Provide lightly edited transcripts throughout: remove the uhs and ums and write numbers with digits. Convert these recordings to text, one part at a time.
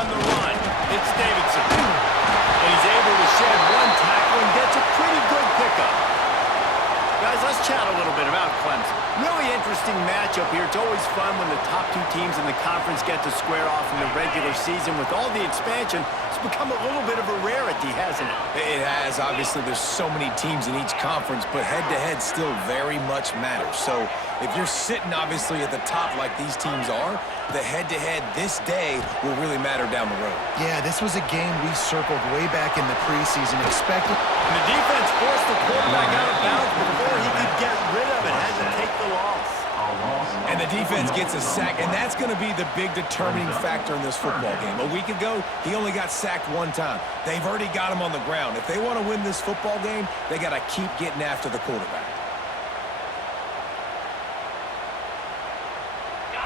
on the run. It's Davidson. And he's able to shed one tackle and gets a pretty good pickup. Guys, let's chat a little bit about Clemson. Really interesting matchup here. It's always fun when the top two teams in the conference get to square off in the regular season. With all the expansion, it's become a little bit of a rarity, hasn't it? It has. Obviously, there's so many teams in each conference, but head-to-head still very much matters. So if you're sitting, obviously, at the top like these teams are, the head-to-head this day will really matter down the road. Yeah, this was a game we circled way back in the preseason, expecting. And the defense forced the quarterback out of bounds before he could get rid of it. Had to take the loss. And the defense gets a sack, and that's going to be the big determining factor in this football game. A week ago, he only got sacked one time. They've already got him on the ground. If they want to win this football game, they got to keep getting after the quarterback.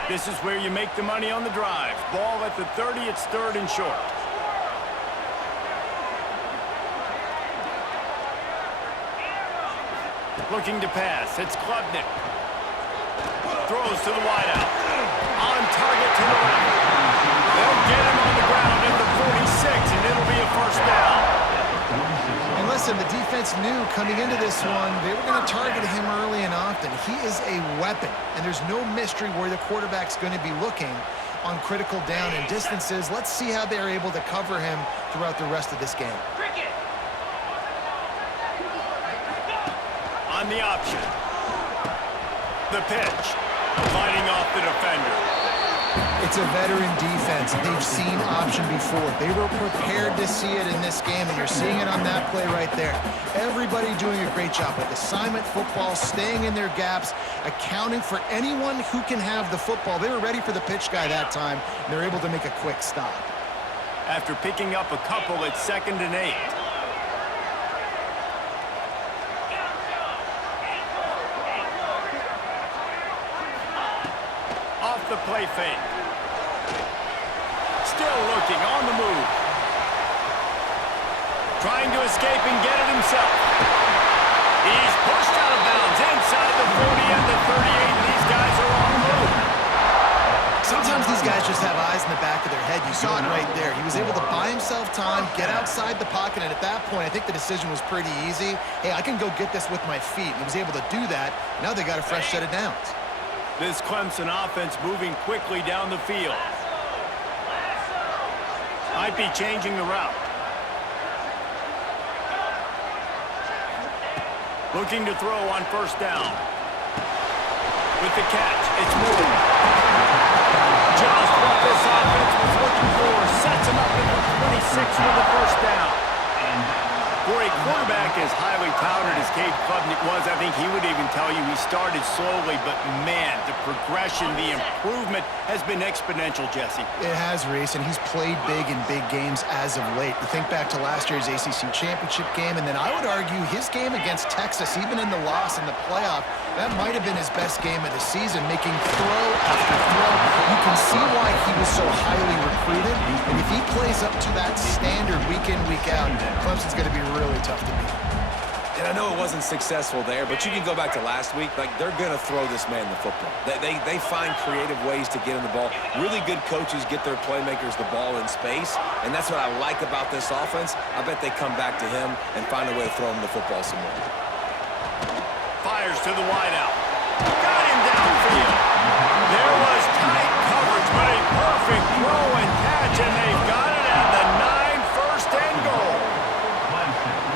This is where you make the money on the drive. Ball at the 30, it's 3rd and short. Looking to pass, it's Klubnik. Throws to the wideout. On target to the left. They'll get him on the ground at the 46, and it'll be a first down. And listen, the defense knew coming into this one, they were going to target him early and often. He is a weapon, and there's no mystery where the quarterback's going to be looking on critical down and distances. Let's see how they're able to cover him throughout the rest of this game. On the option. The pitch. Fighting off the defender. It's a veteran defense. They've seen option before. They were prepared to see it in this game, and you're seeing it on that play right there. Everybody doing a great job with assignment football, staying in their gaps, accounting for anyone who can have the football. They were ready for the pitch guy that time, and they're able to make a quick stop. After picking up a couple, it's 2nd and 8. The play fake. Still looking on the move. Trying to escape and get it himself. He's pushed out of bounds inside the 40 and the 38. And these guys are on the move. Sometimes these guys just have eyes in the back of their head. You saw it right there. He was able to buy himself time, get outside the pocket, and at that point, I think the decision was pretty easy. Hey, I can go get this with my feet. And he was able to do that. Now they got a fresh set of downs. This Clemson offense moving quickly down the field. Might be changing the route. Looking to throw on 1st down. With the catch, it's Moore. Just what this offense was looking for. Sets him up at the 26 with the 1st down. For a quarterback as highly touted as Cade Klubnik was, I think he would even tell you he started slowly, but man, the progression, the improvement has been exponential, Jesse. It has, Reese, and he's played big in big games as of late. You think back to last year's ACC championship game, and then I would argue his game against Texas, even in the loss in the playoff, that might have been his best game of the season, making throw after throw. You can see why he was so highly recruited, and if he plays up to that standard week in, week out, Clemson's going to be really tough to beat. And I know it wasn't successful there, but you can go back to last week. Like, they're going to throw this man the football. They find creative ways to get him the ball. Really good coaches get their playmakers the ball in space, and that's what I like about this offense. I bet they come back to him and find a way to throw him the football some more. Fires to the wideout. Got him downfield. There was tight coverage, but a perfect throw and catch, and they've got it at the 9, 1st and goal.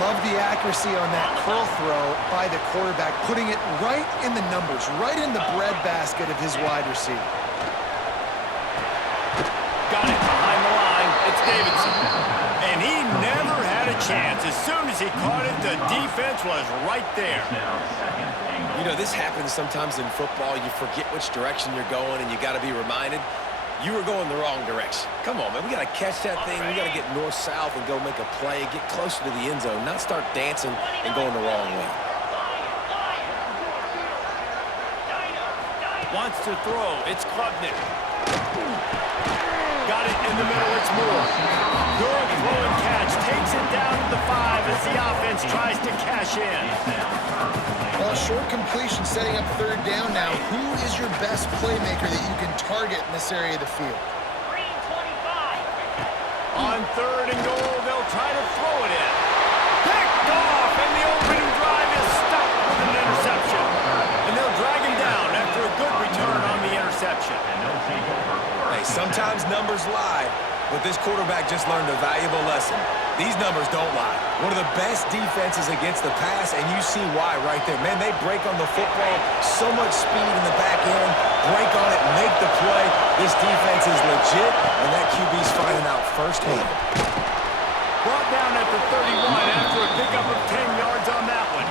Love the accuracy on that curl throw by the quarterback, putting it right in the numbers, right in the breadbasket of his wide receiver. Got it behind the line. It's Davidson. And he never had a chance. As soon as he caught it, the defense was right there. You know, this happens sometimes in football. You forget which direction you're going, and you got to be reminded. You were going the wrong direction. Come on, man. We got to catch that thing. We got to get north-south and go make a play, get closer to the end zone, not start dancing and going the wrong way. Wants to throw. It's Klubnik. Got it in the middle. It's Moore. Good throw and catch. Takes it down to the 5 as the offense tries to cash in. Well, short completion setting up 3rd down now. Who is your best playmaker that you can target in this area of the field? On 3rd and goal, they'll try to throw it in. Picked off, and the opening drive is stopped with an interception. And they'll drag him down after a good return on the interception. Hey, sometimes numbers lie, but this quarterback just learned a valuable lesson. These numbers don't lie. One of the best defenses against the pass, and you see why right there. Man, they break on the football, so much speed in the back end, break on it, make the play. This defense is legit, and that QB's finding out firsthand. Brought down at the 31 after a pickup of 10 yards on that one.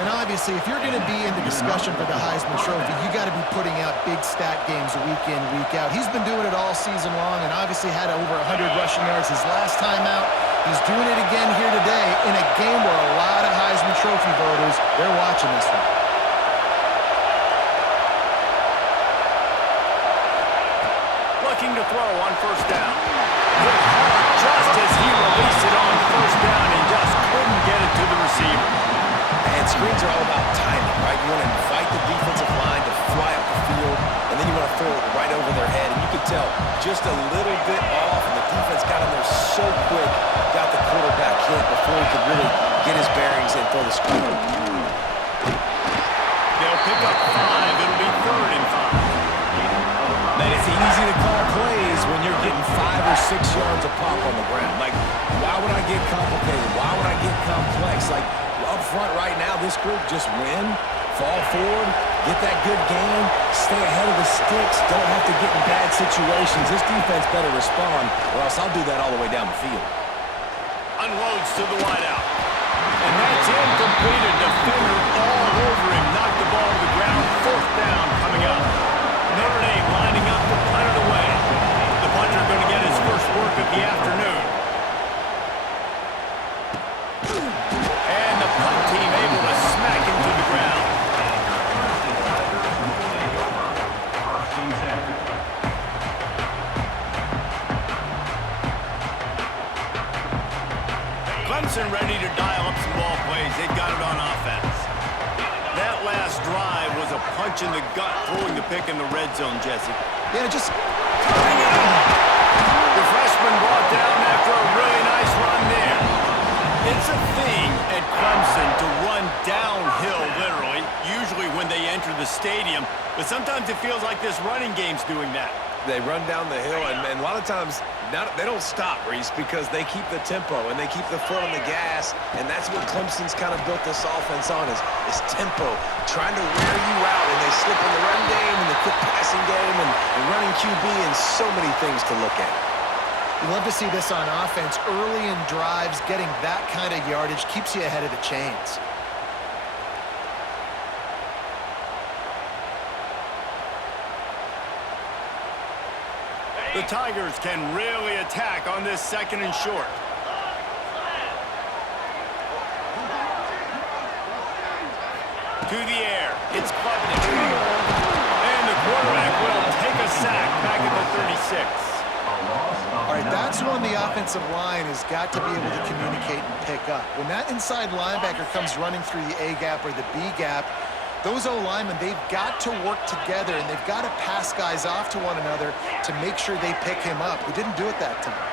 And obviously, if you're going to be in the discussion for the Heisman Trophy, you got to be putting out big stat games week in, week out. He's been doing it all season long and obviously had over 100 rushing yards his last time out. He's doing it again here today in a game where a lot of Heisman Trophy voters, they're watching this one. Looking to throw on 1st down. With heart just as he released it on 1st down and just couldn't get it to the receiver. And screens are all about timing, right? You want to invite the defensive line to fly up the field, and then you want to throw it right over their head. And you can tell just a little bit off, and the defense got in there so quick, got the quarterback hit before he could really get his bearings and throw the screen. They'll pick up 5. It'll be 3rd and 5. Man, it's easy to call plays when you're getting 5 or 6 yards a pop on the ground. Like, why would I get complicated? Why would I get complex? Like, up front right now, this group just win, fall forward, get that good game, stay ahead of the sticks, don't have to get in bad situations. This defense better respond, or else I'll do that all the way down the field. Unloads to the wideout. And that's incomplete. A defender all over him. Knocked the ball to the ground. 4th down coming up. Notre Dame lining up to punt it away. The punter going to get his first work of the afternoon. And the punt team able to smack him to the ground. Clemson ready to dial up some ball plays. They've got it on offense. That last drive was a punch in the gut, throwing the pick in the red zone, Jesse. Yeah, just Coming in. The freshman brought down after a really nice run there. It's a thing at Clemson to run downhill, literally, usually when they enter the stadium. But sometimes it feels like this running game's doing that. They run down the hill, and a lot of times they don't stop, Reese, because they keep the tempo and they keep the foot on the gas, and that's what Clemson's kind of built this offense on is tempo, trying to wear you out when they slip in the run game and the quick passing game and running QB and so many things to look at. You love to see this on offense. Early in drives, getting that kind of yardage keeps you ahead of the chains. The Tigers can really attack on this 2nd and short. To the air. It's Klubnik. And the quarterback will take a sack back at the 36. All right, that's when the offensive line has got to be able to communicate and pick up. When that inside linebacker comes running through the A gap or the B gap, those O-linemen, they've got to work together, and they've got to pass guys off to one another to make sure they pick him up. They didn't do it that time.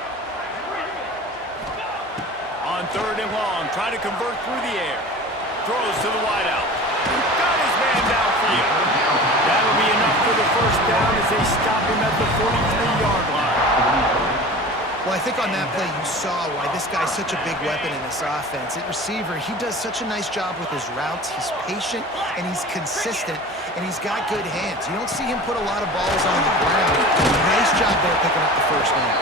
On 3rd and long, trying to convert through the air. Throws to the wideout. Got his man downfield. That'll be enough for the 1st down as they stop him at the 43-yard line. Well, I think on that play you saw why this guy's such a big weapon in this offense. At receiver, he does such a nice job with his routes. He's patient, and he's consistent, and he's got good hands. You don't see him put a lot of balls on the ground. Nice job there picking up the 1st down.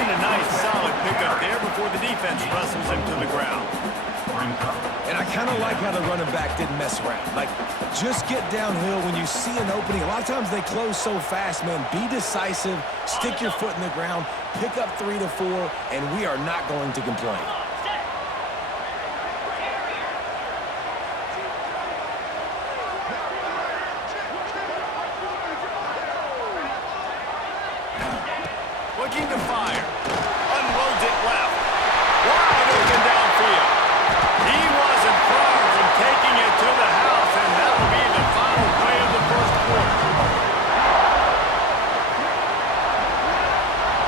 And a nice solid pickup there before the defense wrestles him to the ground. And I kind of like how the running back didn't mess around. Like, just get downhill when you see an opening. A lot of times they close so fast, man. Be decisive, stick your foot in the ground, pick up 3 to 4, and we are not going to complain. Looking to fire. Unloads it left. Wide open downfield. He wasn't far from taking it to the house, and that will be the final play of the 1st quarter.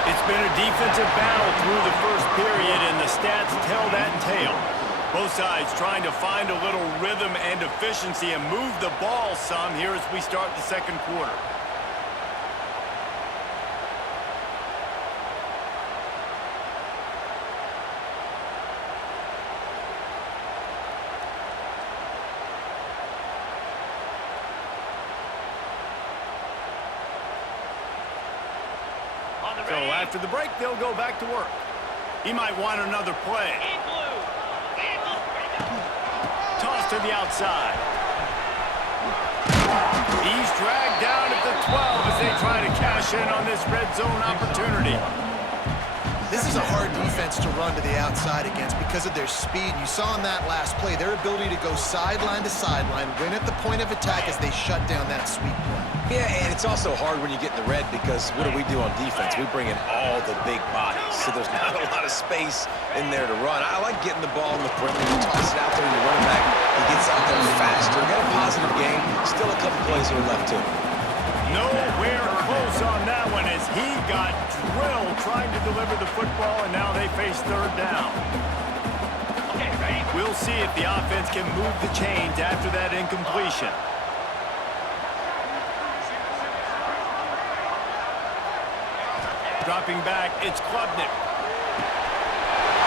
It's been a defensive battle through the first period, and the stats tell that tale. Both sides trying to find a little rhythm and efficiency and move the ball some here as we start the second quarter. So after the break, they'll go back to work. He might want another play. Toss to the outside. He's dragged down at the 12 as they try to cash in on this red zone opportunity. This is a hard defense to run to the outside against because of their speed. You saw in that last play their ability to go sideline to sideline, win at the point of attack as they shut down that sweep play. Yeah, and it's also hard when you get in the red because what do we do on defense? We bring in all the big bodies, so there's not a lot of space in there to run. I like getting the ball in the perimeter. You toss it out there and you run it back. He gets out there faster. Got a positive game. Still a couple plays here left too. Nowhere close on that one as he got drilled trying to deliver the football, and now they face third down. We'll see if the offense can move the chains after that incompletion. Dropping back, it's Klubnik.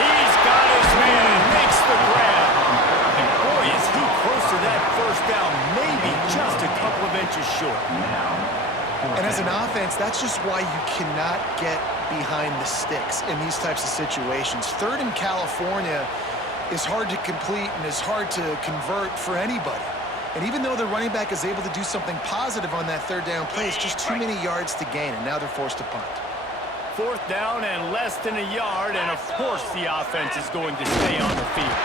He's got his man, makes the grab. And boy, is he close to that first down, maybe just a couple of inches short. And as an offense, that's just why you cannot get behind the sticks in these types of situations. Third in California is hard to complete and is hard to convert for anybody. And even though the running back is able to do something positive on that third down play, it's just too many yards to gain, and now they're forced to punt. Fourth down and less than a yard, and of course the offense is going to stay on the field.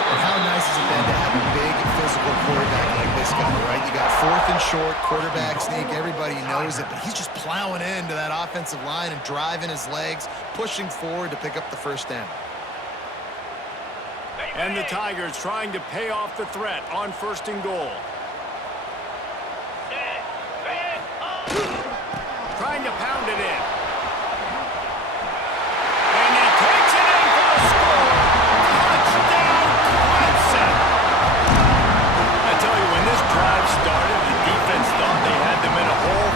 And how nice is it then to have a big physical quarterback like this guy, right? You got fourth and short, quarterback sneak, everybody knows it, but he's just plowing into that offensive line and driving his legs, pushing forward to pick up the first down. And the Tigers trying to pay off the threat on first and goal. Trying to pound it in. And he takes it in for the score. Touchdown, Clemson. I tell you, when this drive started, the defense thought they had them in a hole.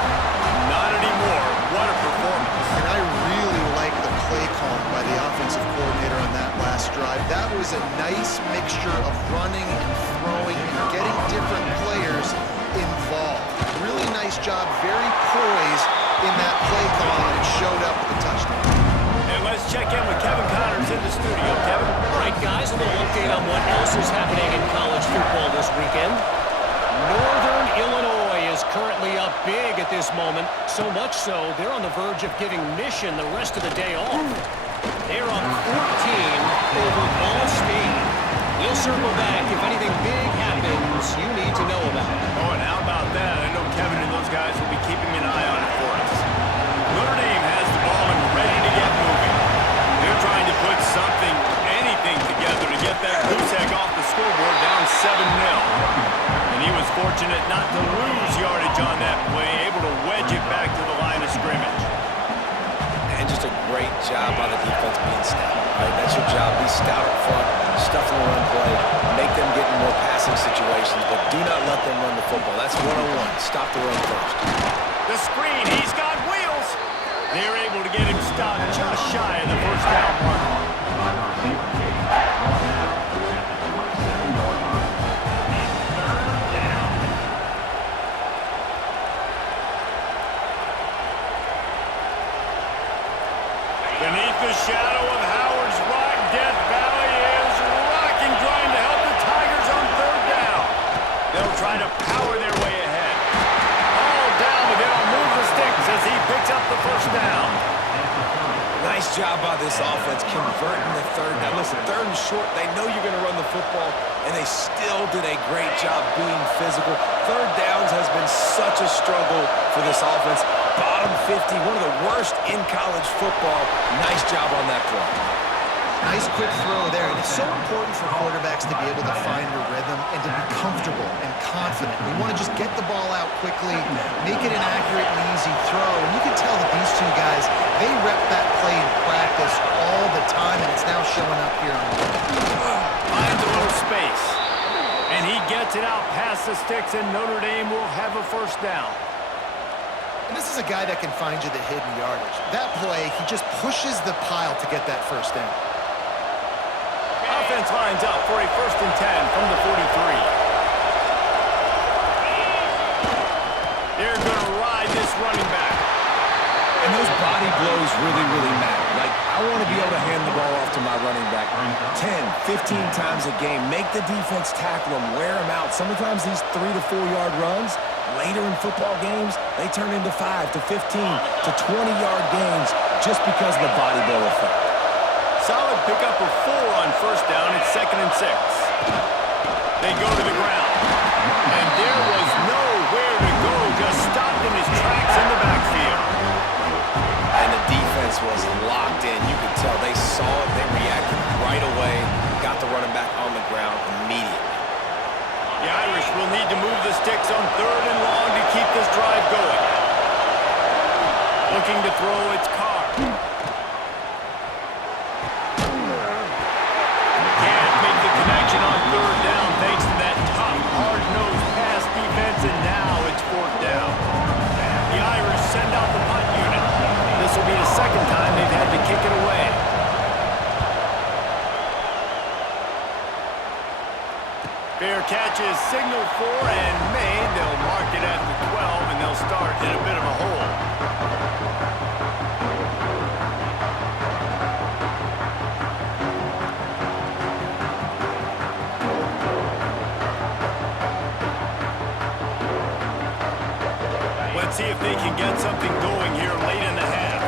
Not anymore. What a performance. And I really like the play calling by the offensive coordinator on that last drive. That was a nice mixture of running and throwing and getting different players involved. Really nice job, very poised in that play calling, and it showed up with the touchdown. And let's check in with Kevin Connors in the studio. Kevin? All right, guys, a little update on what else is happening in college football this weekend. Northern Illinois is currently up big at this moment, so much so they're on the verge of giving Mission the rest of the day off. They're up 14 over Ball State. We'll circle back if anything big happens you need to know about. Oh, and how about that? I know Kevin and those guys will be keeping an eye on it for us. Notre Dame has the ball and ready to get moving. They're trying to put something, anything together to get that goose egg off the scoreboard down 7-0. And he was fortunate not to lose yardage on that play, able to wedge it back to the line of scrimmage. And just a great job by the defense being stout. Right? That's your job. Be stout up front, stuff in the run play, make them get in more passing situations, but do not let them run the football. That's 101. Stop the run first. The screen, he's got wheels. They're able to get him stopped just shy of the first down mark. Beneath the shadow of Howard's Rock, Death Valley is rocking, trying to help the Tigers on third down. They'll try to power their way ahead. All down, but they'll move the sticks as he picks up the first down. Nice job by this offense converting the third down. Listen, third and short, they know you're going to run the football, and they still did a great job being physical. Third downs has been such a struggle for this offense. Bottom 50, one of the worst in college football. Nice job on that play. Nice quick throw there, and it's so important for quarterbacks to be able to find a rhythm and to be comfortable and confident. We want to just get the ball out quickly, make it an accurate and easy throw, and you can tell that these two guys, they rep that Gets it out past the sticks, and Notre Dame will have a first down. And this is a guy that can find you the hidden yardage. That play, he just pushes the pile to get that first down. Offense lines up for a 1st and 10 from the 43. They're going to ride this running back. And those body blows really, really matter. Like, I want to be able to hand the ball off to my running back 10, 15 times a game. Make the defense tackle them, wear them out. Sometimes these 3 to 4 yard runs, later in football games, they turn into 5 to 15 to 20-yard gains just because of the body blow effect. Solid pickup of 4 on first down. It's 2nd and 6. They go to the ground. And there was nowhere to go. Just stopped in his tracks in the backfield. And the defense was locked in. You could tell they saw it. They reacted right away. Got the running back on the ground immediately. The Irish will need to move the sticks on 3rd and long to keep this drive going. Looking to throw, it's Carr. Can't make the connection on 3rd down thanks to that tough, hard-nosed pass defense, and now it's 4th down. The Irish send out the punt unit. This will be the 2nd time they've had to kick it away. Fair catch is signaled for and made. They'll mark it at the 12, and they'll start in a bit of a hole. Let's see if they can get something going here late in the half.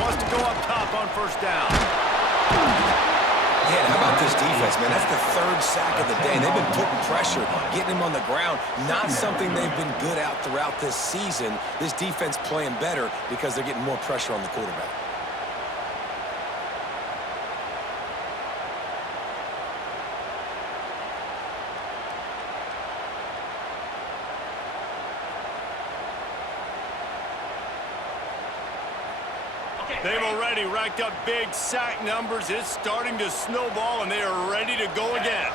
Wants to go up top on 1st down. Yeah, how about this defense, man? That's the 3rd sack of the day. They've been putting pressure, getting him on the ground. Not something they've been good at throughout this season. This defense playing better because they're getting more pressure on the quarterback. They've already racked up big sack numbers. It's starting to snowball, and they are ready to go again.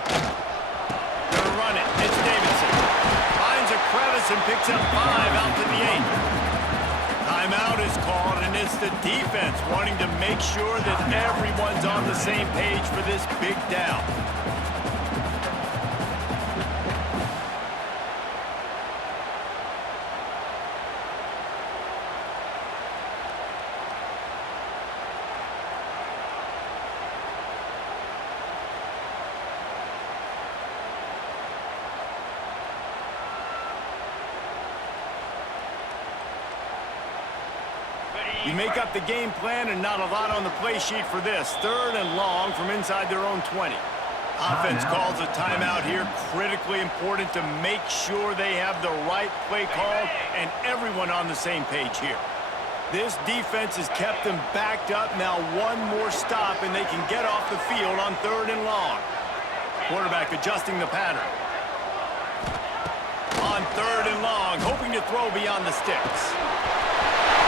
Going to run it. It's Davidson. Finds a crevice and picks up 5 out to the 8. Timeout is called, and it's the defense wanting to make sure that everyone's on the same page for this big down. You make up the game plan and not a lot on the play sheet for this. 3rd and long from inside their own 20. Offense calls a timeout here. Critically important to make sure they have the right play call and everyone on the same page here. This defense has kept them backed up. Now one more stop and they can get off the field on 3rd and long. Quarterback adjusting the pattern. On 3rd and long, hoping to throw beyond the sticks.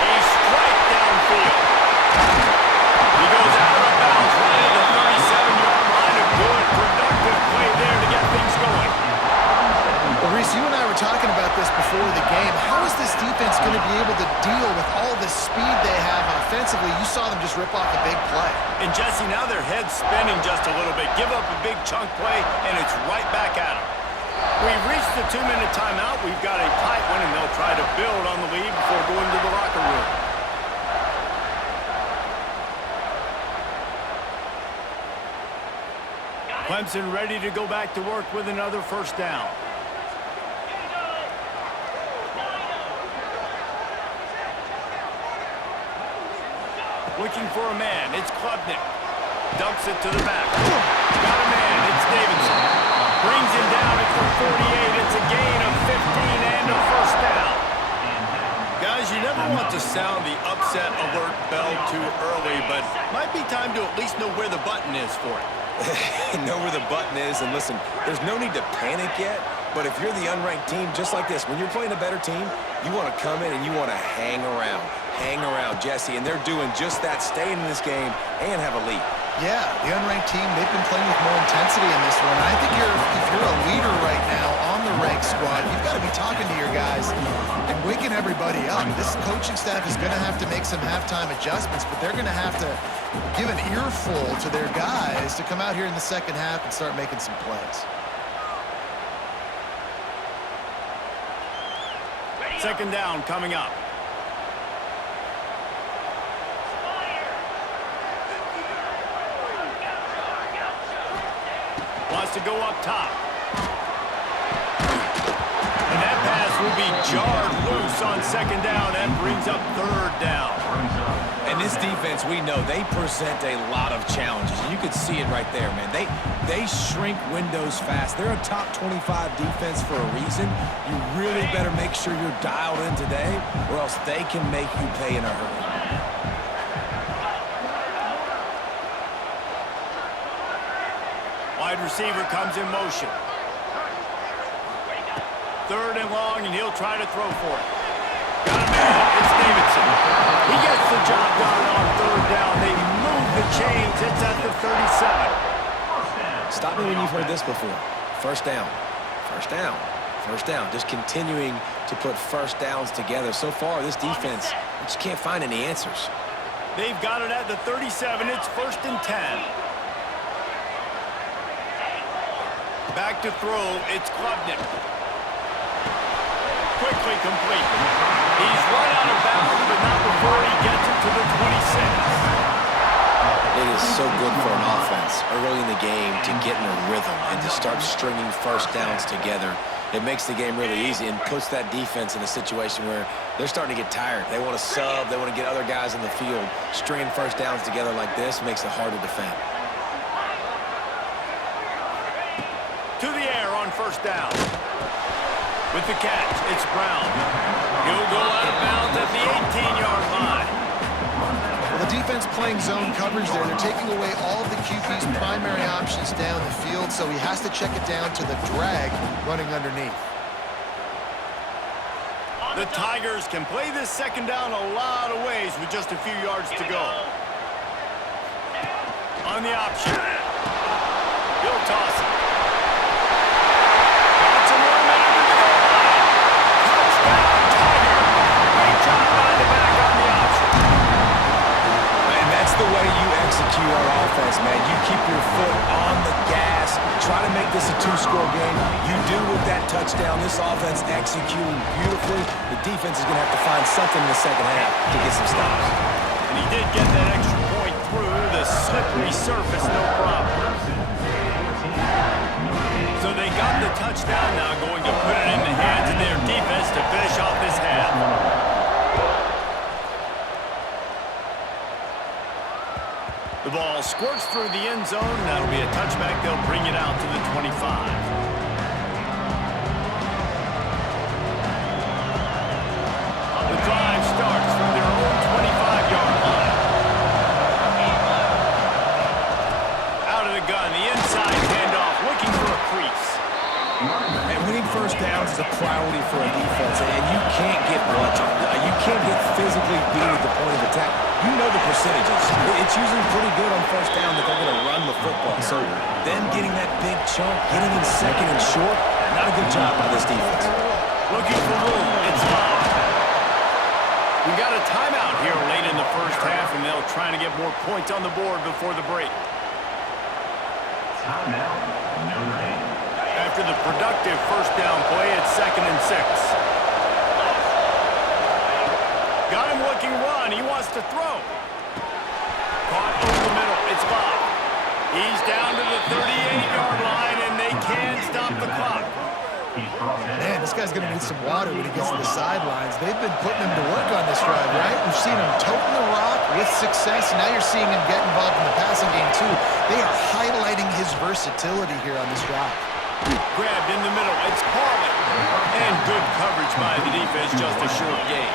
A strike downfield. He goes out of bounds right at the 37-yard line. A good, productive play there to get things going. Well, Reese, you and I were talking about this before the game. How is this defense going to be able to deal with all the speed they have offensively? You saw them just rip off a big play. And, Jesse, now their head's spinning just a little bit. Give up a big chunk play, and it's right back at them. We've reached the 2-minute timeout. We've got a tight one, and they'll try to build on the lead before going to the locker room. Clemson ready to go back to work with another 1st down. Looking for a man. It's Klubnik. Dumps it to the back. Got a man. It's Davidson. Brings him down at the 48. It's a gain of 15 and a 1st down. Guys, you never want to sound the upset alert bell too early, but might be time to at least know where the button is for it. Know where the button is, and listen, there's no need to panic yet, but if you're the unranked team, just like this, when you're playing a better team, you want to come in and you want to hang around, Jesse, and they're doing just that, staying in this game and have a lead. Yeah, the unranked team, they've been playing with more intensity in this one. I think if you're a leader right now on the ranked squad, you've got to be talking to your guys and waking everybody up. This coaching staff is going to have to make some halftime adjustments, but they're going to have to give an earful to their guys to come out here in the second half and start making some plays. Second down coming up. Wants to go up top. And that pass will be jarred loose on second down. That brings up third down. And this defense, we know, they present a lot of challenges. You can see it right there, man. They shrink windows fast. They're a top 25 defense for a reason. You really better make sure you're dialed in today, or else they can make you pay in a hurry. Wide receiver comes in motion. Third and long, and he'll try to throw for it. Got a man. It's Davidson. He gets the job done on third down. They move the chains. It's at the 37. Stop me when you've heard this before. First down. First down. First down. Just continuing to put first downs together. So far, this defense, you just can't find any answers. They've got it at the 37. It's first and 10. Back to throw, it's Klubnik. Quickly complete. He's run out of bounds, but not before he gets it to the 26. It is so good for an offense early in the game to get in a rhythm and to start stringing first downs together. It makes the game really easy and puts that defense in a situation where they're starting to get tired. They want to sub, they want to get other guys in the field. Stringing first downs together like this makes it hard to defend. To the air on first down. With the catch, it's Brown. He'll go out of bounds at the 18-yard line. Well, the defense playing zone coverage there. They're taking away all of the QB's primary options down the field, so he has to check it down to the drag running underneath. The Tigers can play this second down a lot of ways with just a few yards to go. On the option. He'll toss it. The way you execute on offense, man. You keep your foot on the gas, try to make this a two-score game. You do with that touchdown. This offense executing beautifully. The defense is going to have to find something in the second half to get some stops. And he did get that extra point through the slippery surface, no problem. So they got the touchdown now, going to put it in the hands of their defense to finish off this half. The ball squirts through the end zone. That'll be a touchback. They'll bring it out to the 25. The drive starts from their own 25-yard line. Out of the gun, the inside handoff, looking for a crease. And winning first downs is a priority for a defense, and you can't get bludgeoned. You can't get physically beat at the point of attack. You know the percentages. It's usually pretty good on first down that they're going to run the football. So them getting that big chunk, getting in second and short, not a good job by this defense. Looking for room. It's locked. We got a timeout here late in the first half, and they'll try to get more points on the board before the break. Timeout, Notre Dame. After the productive first down play, it's second and 6. Got him looking run. He wants to throw. Caught over the middle. It's locked. He's down to the 38-yard line, and they can't stop the clock. Man, this guy's going to need some water when he gets to the sidelines. They've been putting him to work on this drive, right? We've seen him toting the rock with success. Now you're seeing him get involved in the passing game, too. They are highlighting his versatility here on this drive. Grabbed in the middle. It's Parley. And good coverage by the defense. Just a short gain.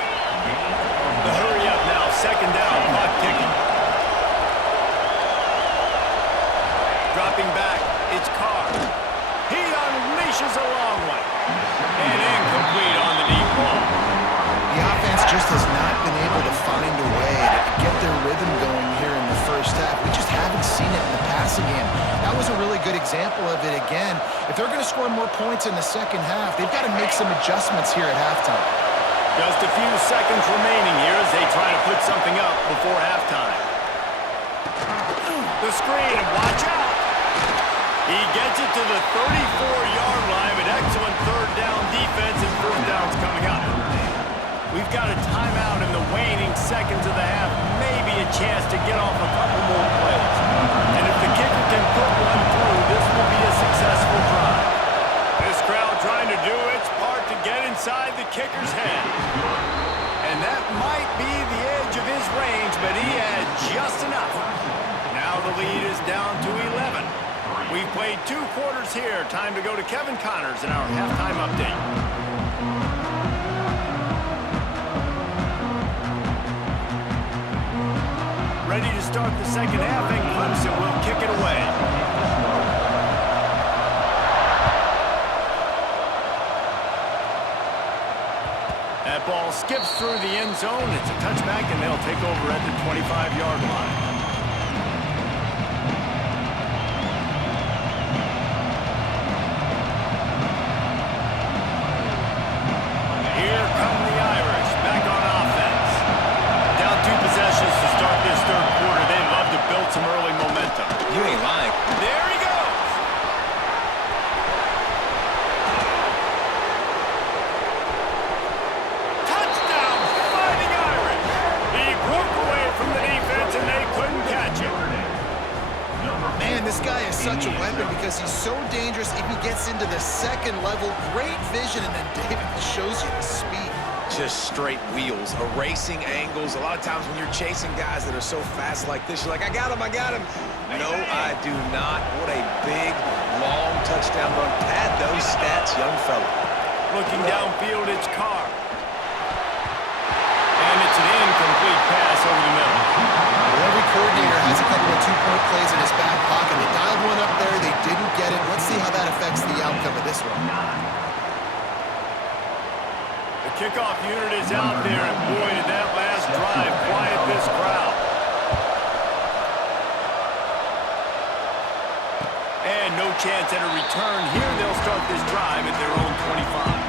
The hurry up now. Second down. Clock ticking. Dropping back. It's Carr. He unleashes a long one. And incomplete on the deep ball. The offense just has not been able to find a way to get their rhythm going here in the first half. We just haven't seen it passing game. That was a really good example of it again. If they're going to score more points in the second half, they've got to make some adjustments here at halftime. Just a few seconds remaining here as they try to put something up before halftime. The screen, watch out! He gets it to the 34-yard line, an excellent third down defense, and first down's coming up. We've got a timeout in the waning seconds of the half, maybe a chance to get off a couple more plays. And if the kicker can put one through, this will be a successful drive. This crowd trying to do its part to get inside the kicker's head. And that might be the edge of his range, but he had just enough. Now the lead is down to 11. We've played 2 quarters here. Time to go to Kevin Connors in our halftime update. Ready to start the second half, and Clemson will kick it away. That ball skips through the end zone. It's a touchback, and they'll take over at the 25-yard line. Here come the Irish, back on offense. Down 2 possessions to start this third quarter. They'd love to build some early momentum. You ain't lying. There he goes! Touchdown, Fighting Irish! He broke away from the defense and they couldn't catch him. Man, this guy is such a weapon because he's so dangerous if he gets into the second level. Great vision, and then David shows you the speed. Just straight wheels, erasing angles. A lot of times when you're chasing guys that are so fast like this, you're like, I got him, I got him. No, I do not. What a big, long touchdown run. Pad those stats, young fella. Looking downfield, it's Carr. And it's an incomplete pass over the middle. Well, every coordinator has a couple of 2-point plays in his back pocket. They dialed one up there. They didn't get it. Let's see how that affects the outcome of this one. The kickoff unit is out there, and boy, did that last drive quiet this crowd. And no chance at a return here. They'll start this drive at their own 25.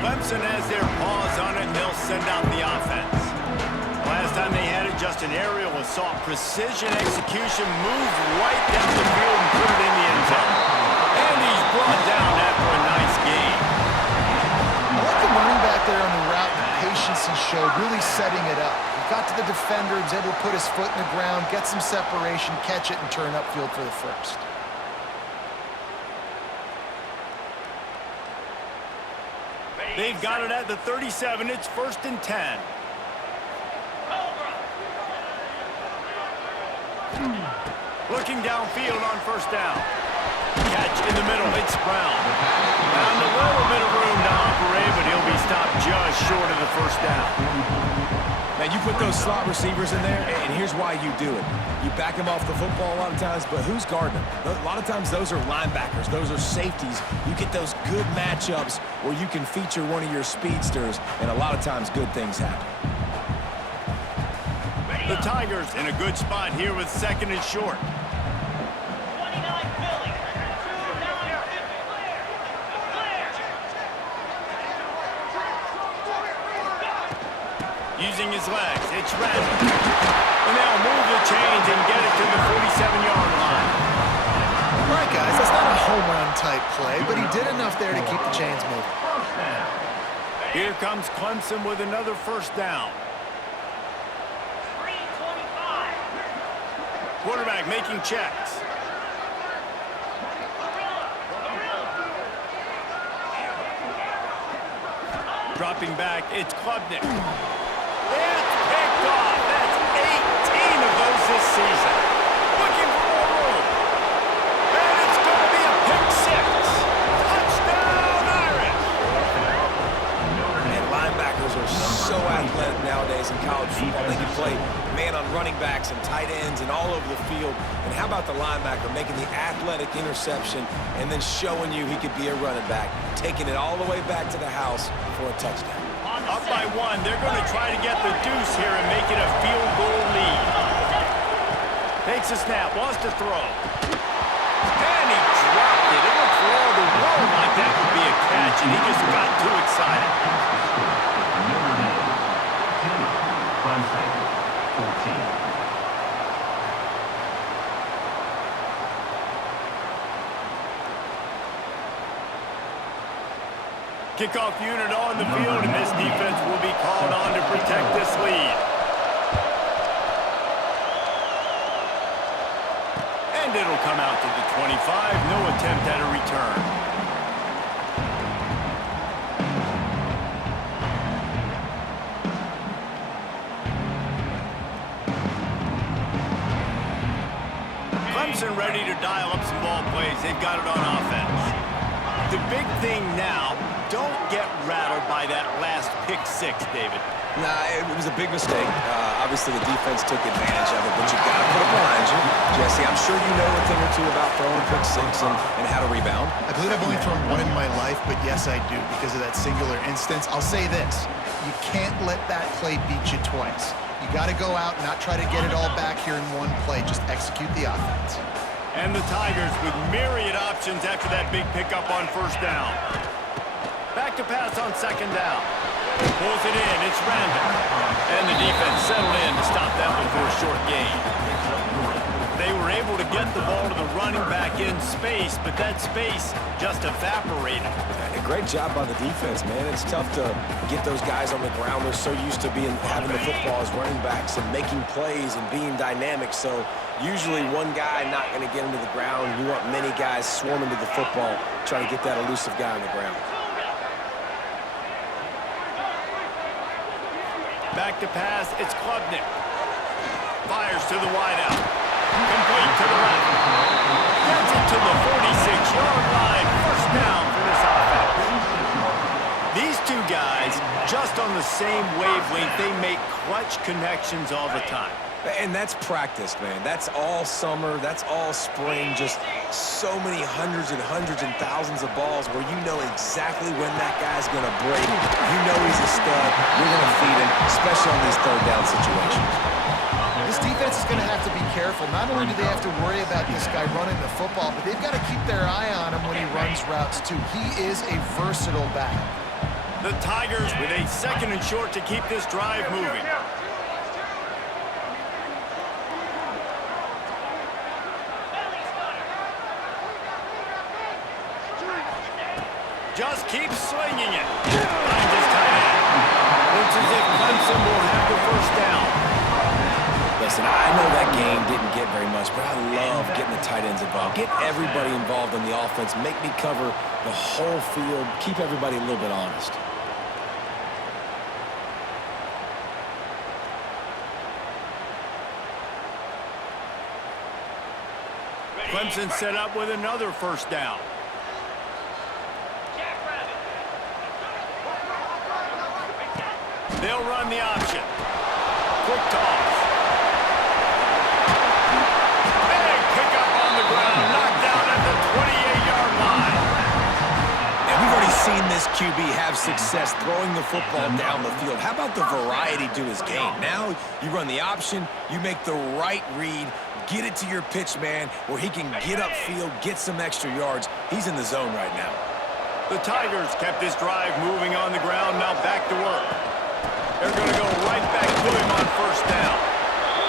Clemson has their paws on it, and they'll send out the offense. Last time they had it, just an aerial assault. Precision execution, moved right down the field and put it in the end zone. And he's brought down after a nice gain. I like the running back there on the route and the patience he showed, really setting it up. He got to the defender, was able to put his foot in the ground, get some separation, catch it, and turn upfield for the first. They've got it at the 37. It's 1st and 10. Looking downfield on 1st down. Catch in the middle. It's Brown. Found a little bit of room to operate, but he'll be stopped just short of the 1st down. Man, you put those slot receivers in there, and here's why you do it. You back them off the football a lot of times, but who's guarding them? A lot of times those are linebackers. Those are safeties. You get those good matchups where you can feature one of your speedsters, and a lot of times good things happen. The Tigers in a good spot here with 2nd and short. Using his legs, it's Randall. And they'll move the chains and get it to the 47-yard line. All right, guys, that's not a home run type play, but he did enough there to keep the chains moving. Here comes Clemson with another 1st down. Quarterback making checks. Dropping back, it's Klubnik. It's picked off. That's 18 of those this season. Looking for more room. And it's going to be a pick 6. Touchdown, Irish. And linebackers are so athletic nowadays in college football. They can play man on running backs and tight ends and all over the field. And how about the linebacker making the athletic interception and then showing you he could be a running back, taking it all the way back to the house for a touchdown. Up by 1, they're going to try to get the deuce here and make it a field goal lead. Takes a snap, wants to throw. And he dropped it. It looked for all the world like that would be a catch, and he just got too excited. Notre Dame 2, Clemson 14. Kickoff unit on the field, and this defense will be called on to protect this lead. And it'll come out to the 25. No attempt at a return. Clemson ready to dial up some ball plays. They've got it on offense. The big thing now, don't get rattled by that last pick 6, David. Nah, it was a big mistake. Obviously, the defense took advantage of it, but you got to put it behind you. Jesse, I'm sure you know a thing or two about throwing pick 6 and how to rebound. I believe I've only thrown one in my life, but yes, I do because of that singular instance. I'll say this. You can't let that play beat you twice. You got to go out and not try to get it all back here in one play. Just execute the offense. And the Tigers with myriad options after that big pickup on first down. Back to pass on second down. Pulls it in, it's random. And the defense settled in to stop that one for a short gain. They were able to get the ball to the running back in space, but that space just evaporated. A great job by the defense, man. It's tough to get those guys on the ground. They're so used to having the football as running backs and making plays and being dynamic. So usually one guy not going to get into the ground. You want many guys swarming to the football, trying to get that elusive guy on the ground. Back to pass, it's Klubnik. Fires to the wideout. Complete to the left. Gets it to the 46-yard line. First down for this offense. These two guys, just on the same wavelength, they make clutch connections all the time. And that's practiced, man. That's all summer. That's all spring. Just so many hundreds and thousands of balls where you know exactly when that guy's going to break. You know he's a stud. You're going to feed him, especially on these third down situations. This defense is going to have to be careful. Not only do they have to worry about this guy running the football, but they've got to keep their eye on him when he runs routes, too. He is a versatile back. The Tigers with a second and short to keep this drive moving. Just keeps slinging it. Finds his tight end. Looks as if Clemson will have the first down. Listen, I know that game didn't get very much, but I love getting the tight ends involved. Get everybody involved in the offense. Make me cover the whole field. Keep everybody a little bit honest. Clemson set up with another first down. They'll run the option. Quick toss. Big pickup on the ground. Knocked down at the 28-yard line. And we've already seen this QB have success throwing the football down the field. How about the variety to his game? Now you run the option, you make the right read, get it to your pitch man where he can get upfield, get some extra yards. He's in the zone right now. The Tigers kept this drive moving on the ground. Now back to work. They're going to go right back to him on first down.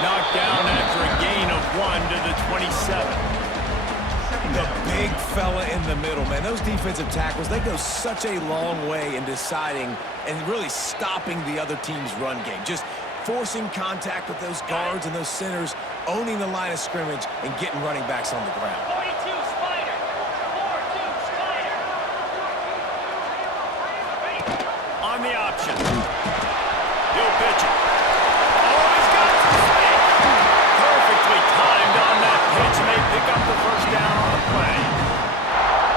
Knocked down after a gain of 1 to the 27. The big fella in the middle, man. Those defensive tackles, they go such a long way in deciding and really stopping the other team's run game. Just forcing contact with those guards and those centers, owning the line of scrimmage, and getting running backs on the ground. 42 Spider. 4-2 Spider. On the option. He'll pitch it. Oh, he's got some space. Perfectly timed on that pitch, and they pick up the first down on the play.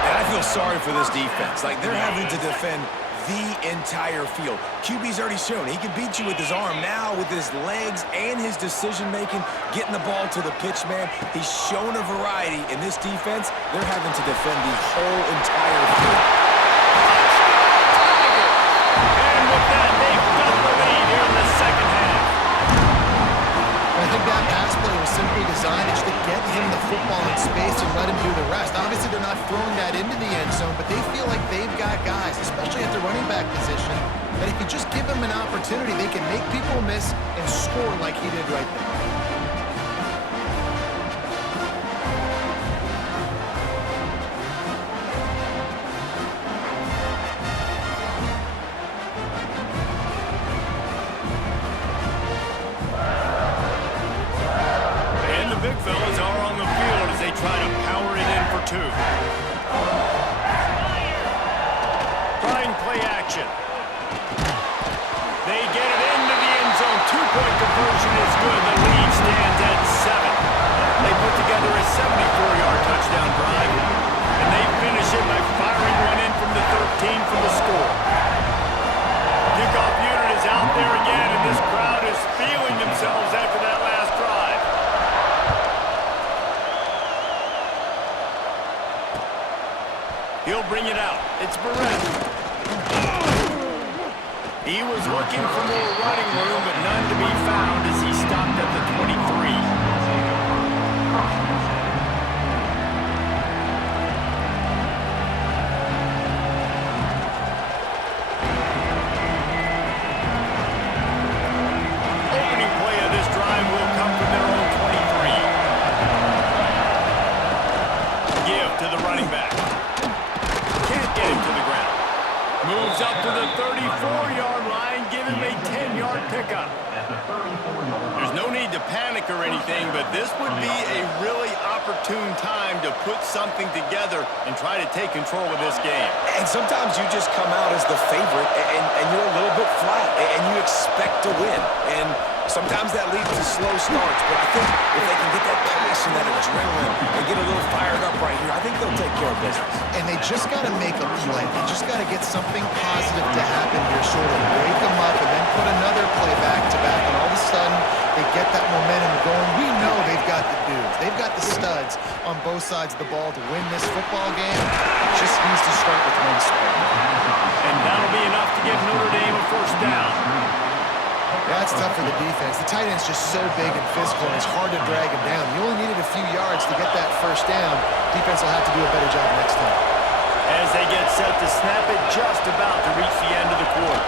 And I feel sorry for this defense. Like, they're having to defend the entire field. QB's already shown he can beat you with his arm. Now with his legs and his decision-making, getting the ball to the pitch man, he's shown a variety. In this defense, they're having to defend the whole entire field. And with that, they've got the lead here in the second half. I think that pass play was simply designed just to get him the football in space and let him do the rest. Obviously, they're not throwing that into the end zone, but they feel like they've got guys, especially at the running back position, that if you just give them an opportunity, they can make people miss and score like he did right there. Big fellas are on the field as they try to power it in for two. Trying play action. They get it into the end zone. Two-point conversion is good. The lead stands at 7. They put together a 74-yard touchdown drive, and they finish it by firing one in from the 13 for the score. Kickoff unit is out there again, and this crowd is feeling themselves after that last drive. He'll bring it out. It's Barrett. He was looking for more running room, but none to be found as he stopped at the 23. Opening play of this drive will come from their own 23. Give to the running back. Can't get him to the ground. Moves up to the 34-yard line, give him a 10-yard pickup. There's no need to panic or anything, but this would be a really opportune time to put something together and try to take control of this game. And sometimes you just come out as the favorite, and you're a little bit flat, and you expect to win. And sometimes that leads to slow starts, but I think if they can get that passion, that adrenaline, and get a little fired up right here, I think they'll take care of business. And they just got to make a play. They just got to get something positive to happen here, sort of break them up and then put another play back-to-back, and all of a sudden they get that momentum going. We know they've got the dudes. They've got the studs on both sides of the ball to win this football game. It just needs to start with one spin. And that'll be enough to give Notre Dame a first down. That's tough for the defense. The tight end's just so big and physical, and it's hard to drag him down. You only needed a few yards to get that first down. Defense will have to do a better job next time. As they get set to snap it, just about to reach the end of the quarter.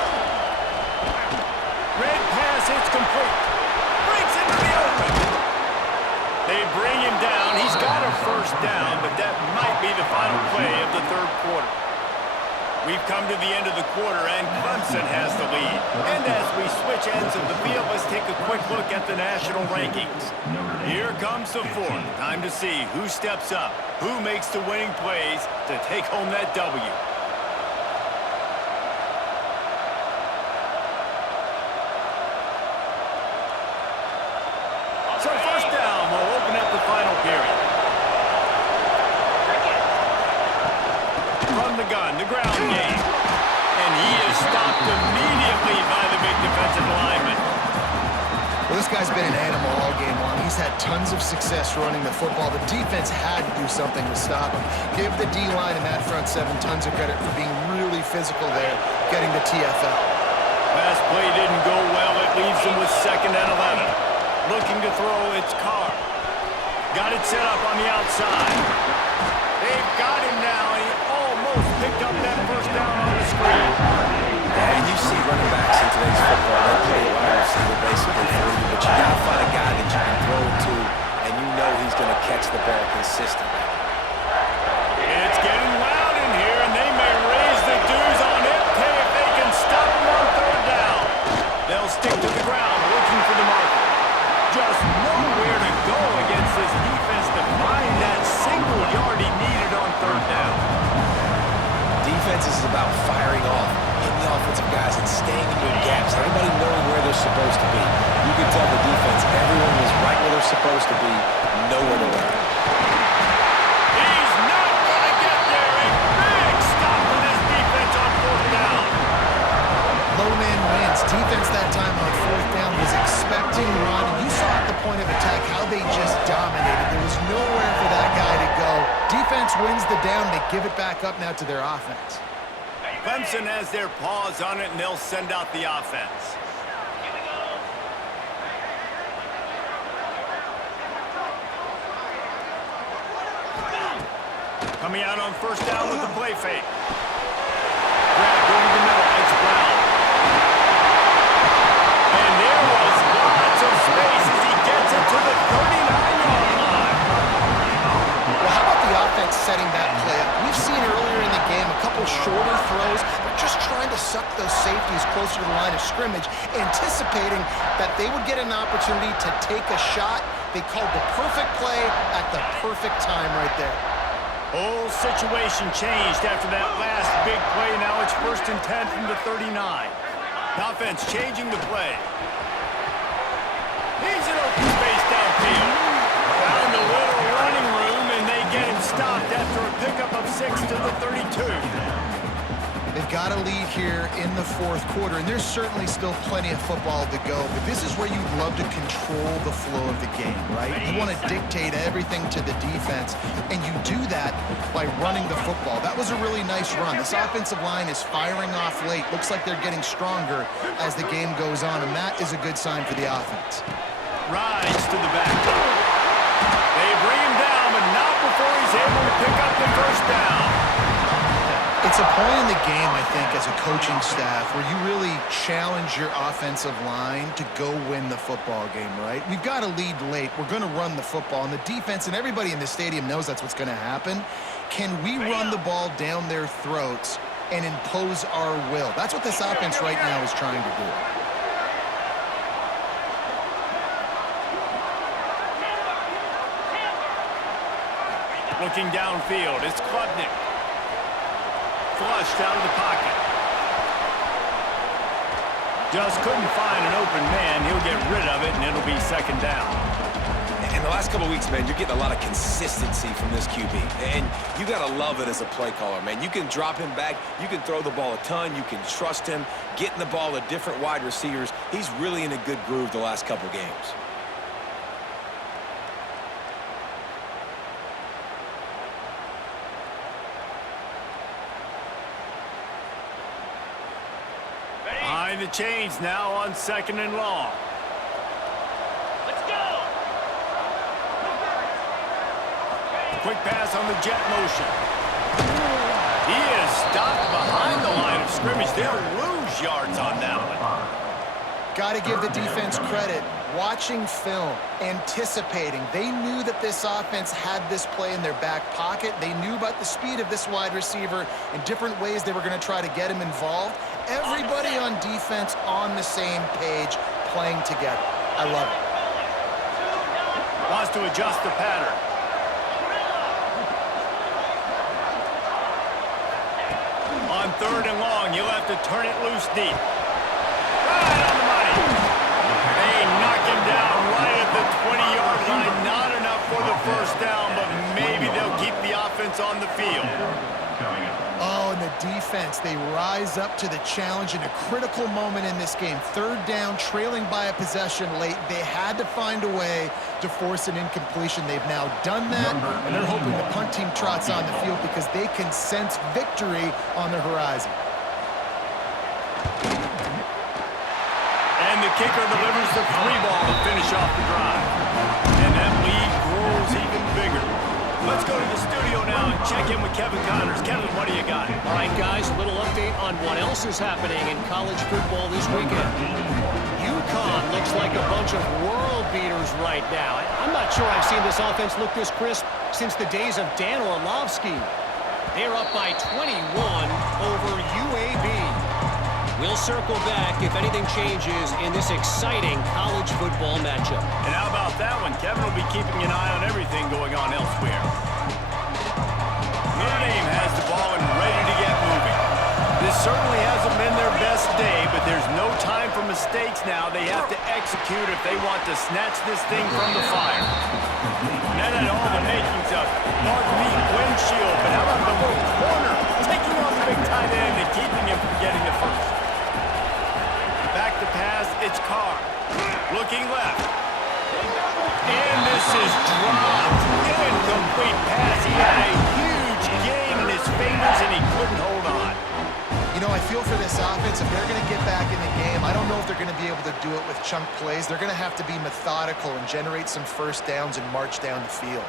Red pass, it's complete. Breaks into the open. They bring him down. He's got a first down, but that might be the final play of the third quarter. We've come to the end of the quarter, and Clemson has the lead. And as we switch ends of the field, let's take a quick look at the national rankings. Here comes the fourth. Time to see who steps up, who makes the winning plays to take home that W. So first down will open up the final period. From the gun, the ground game. And he is stopped immediately by the big defensive lineman. Well, this guy's been an animal all game long. He's had tons of success running the football. The defense had to do something to stop him. Give the D-line and that front seven tons of credit for being really physical there, getting the TFL. Pass play didn't go well. It leaves them with 2nd and 11. Looking to throw, it's Carr. Got it set up on the outside. They've got him now. He almost picked up that first down on the screen. And you see running backs in today's football, they play wide receiver basically for you, but you got to find a guy that you can throw it to, and you know he's going to catch the ball consistently. It's getting loud in here, and they may raise the dues on it. Pay if they can stop him on 3rd down. They'll stick to the ground, looking for the marker. Just nowhere to go against this defense to find that single yard he needed on 3rd down. Defense is about firing off, hitting the offensive guys, and staying in your gaps. Everybody knowing where they're supposed to be. You can tell the defense, everyone was right where they're supposed to be, nowhere to run. He's not going to get there. A big stop for this defense on 4th down. wins the down. They give it back up now to their offense. Clemson has their paws on it, and they'll send out the offense. Coming out on first down with the play fake. Grab going to the middle. It's Brown. And there was lots of space as he gets it to the 39-yard line. Well, how about the offense setting that play up? We've seen earlier in the game a couple shorter throws. They're just trying to suck those safeties closer to the line of scrimmage, anticipating that they would get an opportunity to take a shot. They called the perfect play at the perfect time right there. Whole situation changed after that last big play. Now it's 1st and 10 from the 39. The offense changing the play. He's in open space downfield. Found a little running room, and they get him stopped after a pickup of 6 to the 32. They've got a lead here in the fourth quarter, and there's certainly still plenty of football to go, but this is where you'd love to control the flow of the game, right? You want to dictate everything to the defense, and you do that by running the football. That was a really nice run. This offensive line is firing off late. Looks like they're getting stronger as the game goes on, and that is a good sign for the offense. Rides to the back. They bring him down, but not before he's able to pick up the first down. It's a point in the game, I think, as a coaching staff where you really challenge your offensive line to go win the football game, right? We've got to lead late. We're going to run the football, and the defense and everybody in the stadium knows that's what's going to happen. Can we run the ball down their throats and impose our will? That's what this offense right now is trying to do. Looking downfield, it's Klubnik. Flushed out of the pocket. Just couldn't find an open man. He'll get rid of it, and it'll be 2nd down. In the last couple of weeks, man, you're getting a lot of consistency from this QB. And you got to love it as a play caller, man. You can drop him back. You can throw the ball a ton. You can trust him. Getting the ball to different wide receivers. He's really in a good groove the last couple games. Behind the chains now on 2nd and long. Let's go! Quick pass on the jet motion. He is stopped behind the line of scrimmage. They'll lose yards on that one. Got to give the defense credit. Watching film, anticipating. They knew that this offense had this play in their back pocket. They knew about the speed of this wide receiver and different ways they were going to try to get him involved. Everybody on defense on the same page, playing together. I love it. Wants to adjust the pattern. On 3rd and long, you'll have to turn it loose deep. Right on the money. They knock him down right at the 20-yard line. Not enough for the first down, but maybe they'll keep the offense on the field. Oh, and the defense, they rise up to the challenge in a critical moment in this game. 3rd down, trailing by a possession late. They had to find a way to force an incompletion. They've now done that, and they're hoping the punt team trots on the field because they can sense victory on the horizon. And the kicker delivers the 3-ball to finish off the drive. And that lead grows even bigger. Let's go to the studio now and check in with Kevin Connors. Kevin, what do you got? All right, guys, a little update on what else is happening in college football this weekend. UConn looks like a bunch of world beaters right now. I'm not sure I've seen this offense look this crisp since the days of Dan Orlovsky. They're up by 21 over UAB. We'll circle back if anything changes in this exciting college football matchup. And how about that one? Kevin will be keeping an eye on everything going on elsewhere. Notre Dame has the ball and ready to get moving. This certainly hasn't been their best day, but there's no time for mistakes now. They have to execute if they want to snatch this thing from the fire. That had all the makings of windshield, but how about the little corner taking on the big tight end and keeping him from getting the first? Back to pass, it's Carr. Looking left. And this is dropped. Incomplete pass. He had a huge fingers, and he couldn't hold on. You know, I feel for this offense. If they're going to get back in the game, I don't know if they're going to be able to do it with chunk plays. They're going to have to be methodical and generate some first downs and march down the field.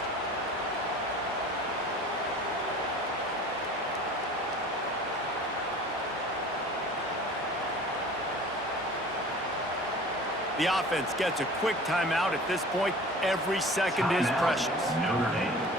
The offense gets a quick timeout at this point. Every second is precious. Notre Dame.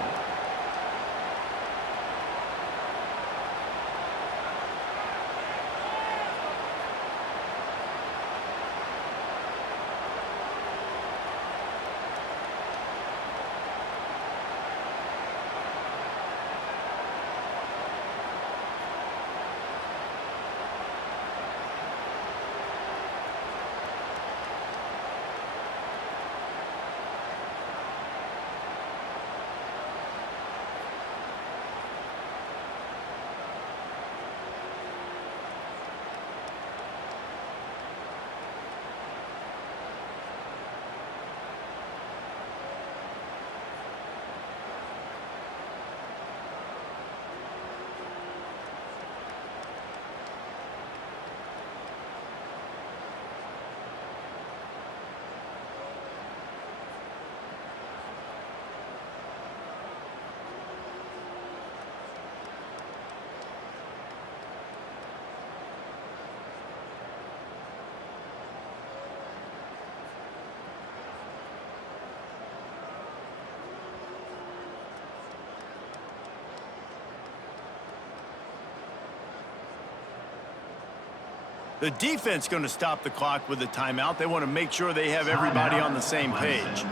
The defense going to stop the clock with a timeout. They want to make sure they have everybody on the same page.